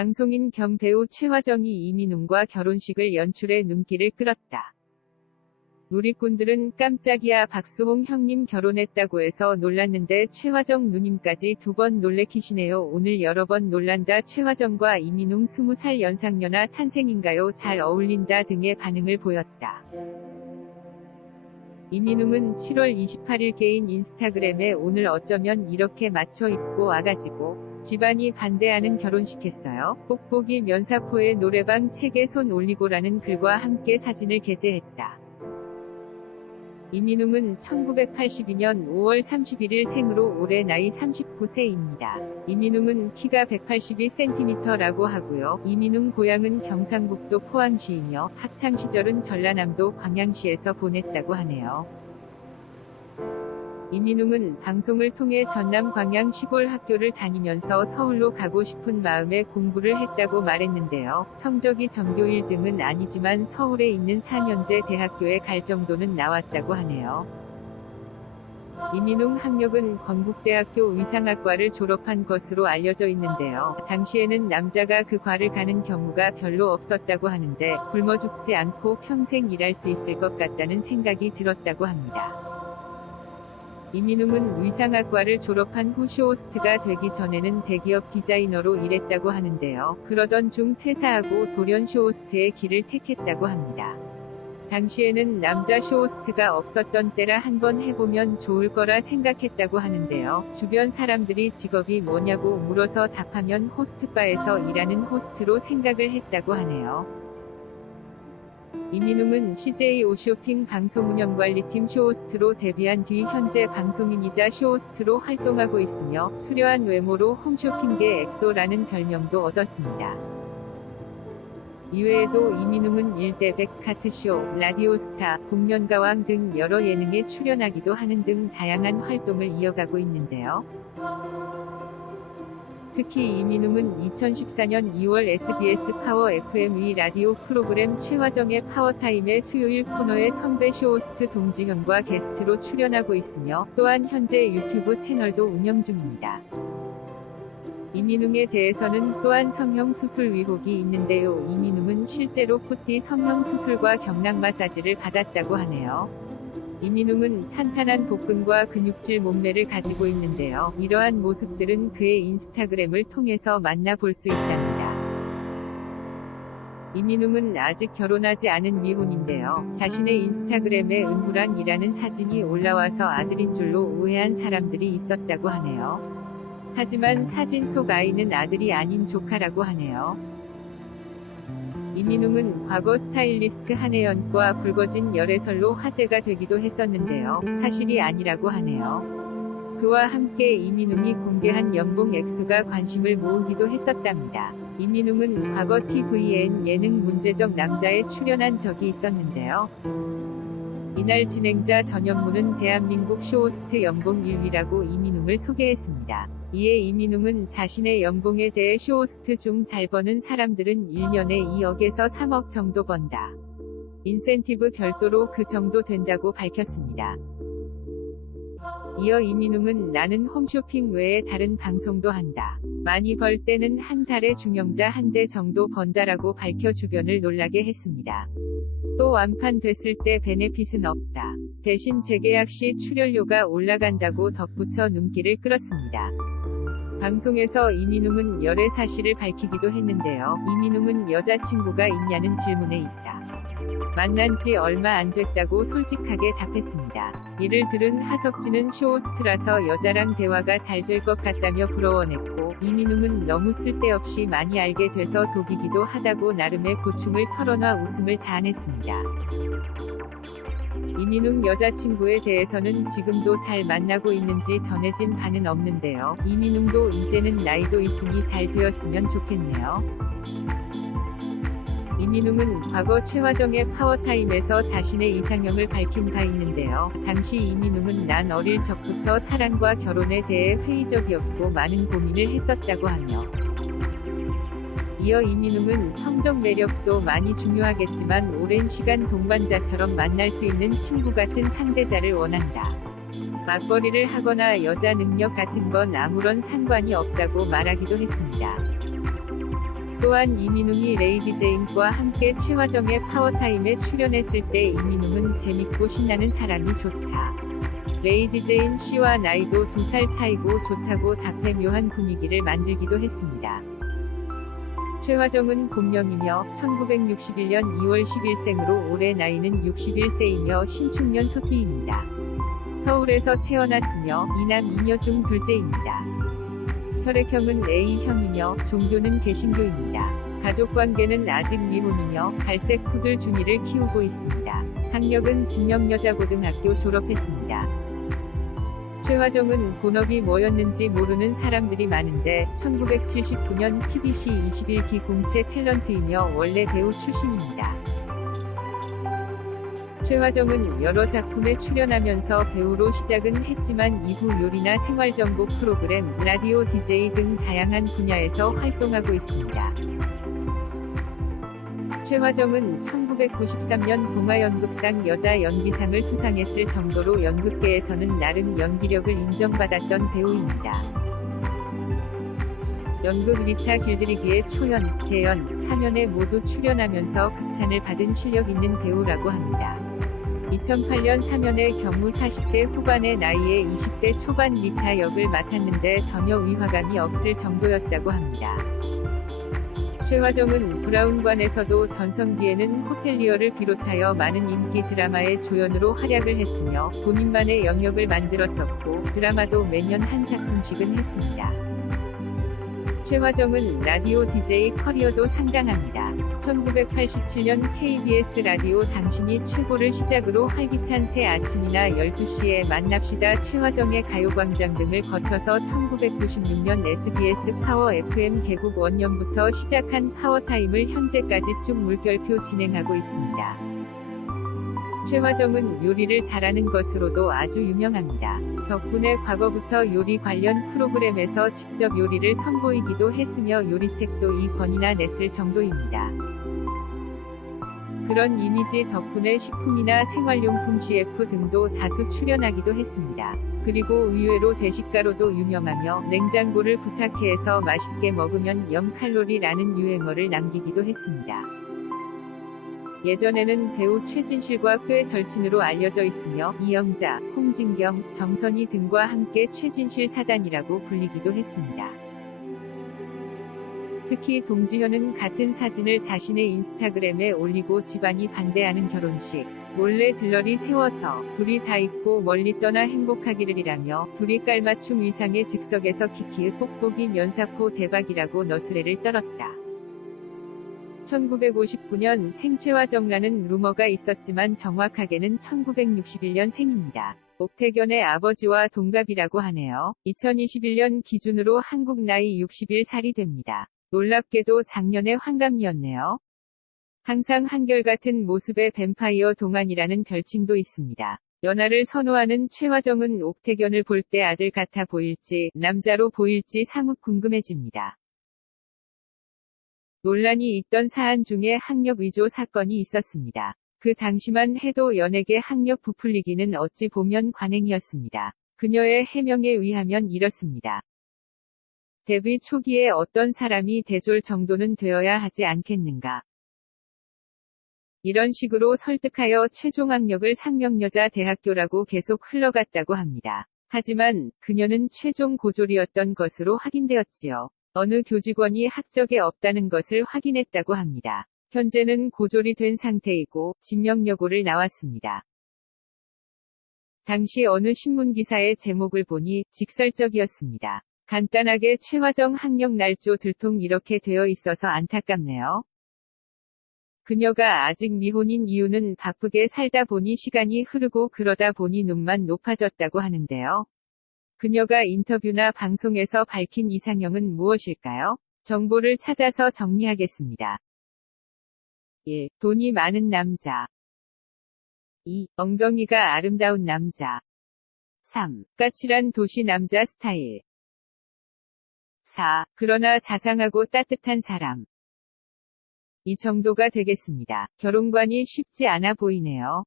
방송인 겸 배우 최화정이 이민웅과 결혼식을 연출해 눈길을 끌었다. 누리꾼들은 깜짝이야 박수홍 형님 결혼했다고 해서 놀랐는데 최화정 누님까지 2번 놀래키시네요. 오늘 여러 번 놀란다. 최화정과 이민웅 20살 연상연하 탄생인가요? 잘 어울린다 등의 반응을 보였다. 이민웅은 7월 28일 개인 인스타그램에 오늘 어쩌면 이렇게 맞춰 입고 와가지고 집안이 반대하는 결혼식 했어요. 뽁뽁이 면사포의 노래방 책에 손 올리고라는 글과 함께 사진을 게재했다. 이민웅은 1982년 5월 31일 생으로 올해 나이 39세입니다. 이민웅은 키가 182cm라고 하고요. 이민웅 고향은 경상북도 포항시이며 학창시절은 전라남도 광양시에서 보냈다고 하네요. 이민웅은 방송을 통해 전남 광양 시골 학교를 다니면서 서울로 가고 싶은 마음에 공부를 했다고 말했는데요. 성적이 전교 1등은 아니지만 서울에 있는 4년제 대학교에 갈 정도는 나왔다고 하네요. 이민웅 학력은 건국대학교 의상학과를 졸업한 것으로 알려져 있는데요. 당시에는 남자가 그 과를 가는 경우가 별로 없었다고 하는데 굶어 죽지 않고 평생 일할 수 있을 것 같다는 생각이 들었다고 합니다. 이민웅은 의상학과를 졸업한 후 쇼호스트가 되기 전에는 대기업 디자이너로 일했다고 하는데요. 그러던 중 퇴사하고 돌연 쇼호스트의 길을 택했다고 합니다. 당시에는 남자 쇼호스트가 없었던 때라 한번 해보면 좋을 거라 생각했다고 하는데요. 주변 사람들이 직업이 뭐냐고 물어서 답하면 호스트바에서 일하는 호스트로 생각을 했다고 하네요. 이민웅은 CJ 오쇼핑 방송운영관리팀 쇼호스트로 데뷔한 뒤 현재 방송인이자 쇼호스트로 활동하고 있으며 수려한 외모로 홈쇼핑계 엑소라는 별명도 얻었습니다. 이외에도 이민웅은 일대백, 카트쇼, 라디오스타, 복면가왕 등 여러 예능에 출연하기도 하는 등 다양한 활동을 이어가고 있는데요. 특히 이민웅은 2014년 2월 SBS 파워 FM의 라디오 프로그램 최화정의 파워타임의 수요일 코너에 선배 쇼호스트 동지현과 게스트로 출연하고 있으며 또한 현재 유튜브 채널도 운영 중입니다. 이민웅에 대해서는 또한 성형수술 의혹이 있는데요. 이민웅은 실제로 뿌띠 성형수술과 경락 마사지를 받았다고 하네요. 이민웅은 탄탄한 복근과 근육질 몸매를 가지고 있는데요. 이러한 모습들은 그의 인스타그램을 통해서 만나볼 수 있답니다. 이민웅은 아직 결혼하지 않은 미혼인데요. 자신의 인스타그램에 은후랑이라는 사진이 올라와서 아들인 줄로 오해한 사람들이 있었다고 하네요. 하지만 사진 속 아이는 아들이 아닌 조카라고 하네요. 이민웅은 과거 스타일리스트 한혜연과 불거진 열애설로 화제가 되기도 했었는데요. 사실이 아니라고 하네요. 그와 함께 이민웅이 공개한 연봉 액수가 관심을 모으기도 했었답니다. 이민웅은 과거 TVN 예능 문제적 남자에 출연한 적이 있었는데요. 이날 진행자 전현무는 대한민국 쇼호스트 연봉 1위라고 이민웅을 소개했습니다. 이에 이민웅은 자신의 연봉에 대해 쇼호스트 중 잘 버는 사람들은 1년에 2억에서 3억 정도 번다. 인센티브 별도로 그 정도 된다고 밝혔습니다. 이어 이민웅은 나는 홈쇼핑 외에 다른 방송도 한다. 많이 벌 때는 한 달에 중형자 1대 정도 번다라고 밝혀 주변을 놀라게 했습니다. 또 완판됐을 때 베네핏은 없다. 대신 재계약 시 출연료가 올라간다고 덧붙여 눈길을 끌었습니다. 방송에서 이민웅은 열애 사실을 밝히기도 했는데요. 이민웅은 여자친구가 있냐는 질문에 있다. 만난 지 얼마 안 됐다고 솔직하게 답했습니다. 이를 들은 하석진은 쇼호스트라서 여자랑 대화가 잘 될 것 같다며 부러워냈고, 이민웅은 너무 쓸데없이 많이 알게 돼서 독이기도 하다고 나름의 고충을 털어놔 웃음을 자아냈습니다. 이민웅 여자친구에 대해서는 지금도 잘 만나고 있는지 전해진 바는 없는데요. 이민웅도 이제는 나이도 있으니 잘 되었으면 좋겠네요. 이민웅은 과거 최화정의 파워타임에서 자신의 이상형을 밝힌 바 있는데요. 당시 이민웅은 난 어릴 적부터 사랑과 결혼에 대해 회의적이었고 많은 고민을 했었다고 하며, 이어 이민웅은 성적 매력도 많이 중요하겠지만 오랜 시간 동반자처럼 만날 수 있는 친구 같은 상대자를 원한다. 맞벌이를 하거나 여자 능력 같은 건 아무런 상관이 없다고 말하기도 했습니다. 또한 이민웅이 레이디 제인과 함께 최화정의 파워타임에 출연했을 때 이민웅은 재밌고 신나는 사람이 좋다. 레이디 제인 씨와 나이도 2살 차이고 좋다고 답해 묘한 분위기를 만들기도 했습니다. 최화정은 본명이며 1961년 2월 10일생으로 올해 나이는 61세이며 신축년 소띠입니다. 서울에서 태어났으며 이남 이녀 중 둘째입니다. 혈액형은 A형이며 종교는 개신교입니다. 가족관계는 아직 미혼이며 갈색 푸들 준이를 키우고 있습니다. 학력은 진명여자고등학교 졸업했습니다. 최화정은 본업이 뭐였는지 모르는 사람들이 많은데 1979년 TBC 21기 공채 탤런트이며 원래 배우 출신입니다. 최화정은 여러 작품에 출연하면서 배우로 시작은 했지만 이후 요리나 생활정보 프로그램, 라디오 DJ 등 다양한 분야에서 활동하고 있습니다. 최화정은 1993년 동아연극상 여자 연기상을 수상했을 정도로 연극계에서는 나름 연기력을 인정받았던 배우입니다. 연극 리타 길들이기에 초연, 재연, 사면에 모두 출연하면서 극찬을 받은 실력 있는 배우라고 합니다. 2008년 사면의 경우 40대 후반의 나이에 20대 초반 리타 역을 맡았는데 전혀 위화감이 없을 정도였다고 합니다. 최화정은 브라운관에서도 전성기에는 호텔리어를 비롯하여 많은 인기 드라마의 조연으로 활약을 했으며 본인만의 영역을 만들었었고 드라마도 매년 한 작품씩은 했습니다. 최화정은 라디오 DJ 커리어도 상당합니다. 1987년 KBS 라디오 당신이 최고를 시작으로 활기찬 새 아침이나 12시에 만납시다 최화정의 가요광장 등을 거쳐서 1996년 SBS 파워 FM 개국 원년부터 시작한 파워타임을 현재까지 쭉 물결표 진행하고 있습니다. 최화정은 요리를 잘하는 것으로도 아주 유명합니다. 덕분에 과거부터 요리 관련 프로그램에서 직접 요리를 선보이기도 했으며 요리책도 2권이나 냈을 정도입니다. 그런 이미지 덕분에 식품이나 생활용품 CF 등도 다수 출연하기도 했습니다. 그리고 의외로 대식가로도 유명하며 냉장고를 부탁해서 맛있게 먹으면 0칼로리라는 유행어를 남기기도 했습니다. 예전에는 배우 최진실과 꽤 절친으로 알려져 있으며 이영자, 홍진경, 정선희 등과 함께 최진실 사단이라고 불리기도 했습니다. 특히 동지현은 같은 사진을 자신의 인스타그램에 올리고 집안이 반대하는 결혼식, 몰래 들러리 세워서 둘이 다 입고 멀리 떠나 행복하기를이라며 둘이 깔맞춤 의상의 즉석에서 키키의 뽁뽁이 면사포 대박이라고 너스레를 떨었다. 1959년 생최화정라는 루머가 있었지만 정확하게는 1961년 생입니다. 옥태견의 아버지와 동갑이라고 하네요. 2021년 기준으로 한국 나이 61살이 됩니다. 놀랍게도 작년에 환갑이었네요. 항상 한결같은 모습의 뱀파이어 동안이라는 별칭도 있습니다. 연하를 선호하는 최화정은 옥태견을 볼 때 아들 같아 보일지 남자로 보일지 사뭇 궁금해집니다. 논란이 있던 사안 중에 학력 위조 사건이 있었습니다. 그 당시만 해도 연예계 학력 부풀리기는 어찌 보면 관행이었습니다. 그녀의 해명에 의하면 이렇습니다. 데뷔 초기에 어떤 사람이 대졸 정도는 되어야 하지 않겠는가. 이런 식으로 설득하여 최종 학력을 상명여자대학교라고 계속 흘러갔다고 합니다. 하지만 그녀는 최종 고졸이었던 것으로 확인되었지요. 어느 교직원이 학적에 없다는 것을 확인했다고 합니다. 현재는 고졸이 된 상태이고 진명여고를 나왔습니다. 당시 어느 신문기사의 제목을 보니 직설적이었습니다. 간단하게 최화정 학력 날조 들통 이렇게 되어 있어서 안타깝네요. 그녀가 아직 미혼인 이유는 바쁘게 살다 보니 시간이 흐르고 그러다 보니 눈만 높아졌다고 하는데요. 그녀가 인터뷰나 방송에서 밝힌 이상형은 무엇일까요? 정보를 찾아서 정리하겠습니다. 1. 돈이 많은 남자. 2. 엉덩이가 아름다운 남자. 3. 까칠한 도시 남자 스타일. 4. 그러나 자상하고 따뜻한 사람. 이 정도가 되겠습니다. 결혼관이 쉽지 않아 보이네요.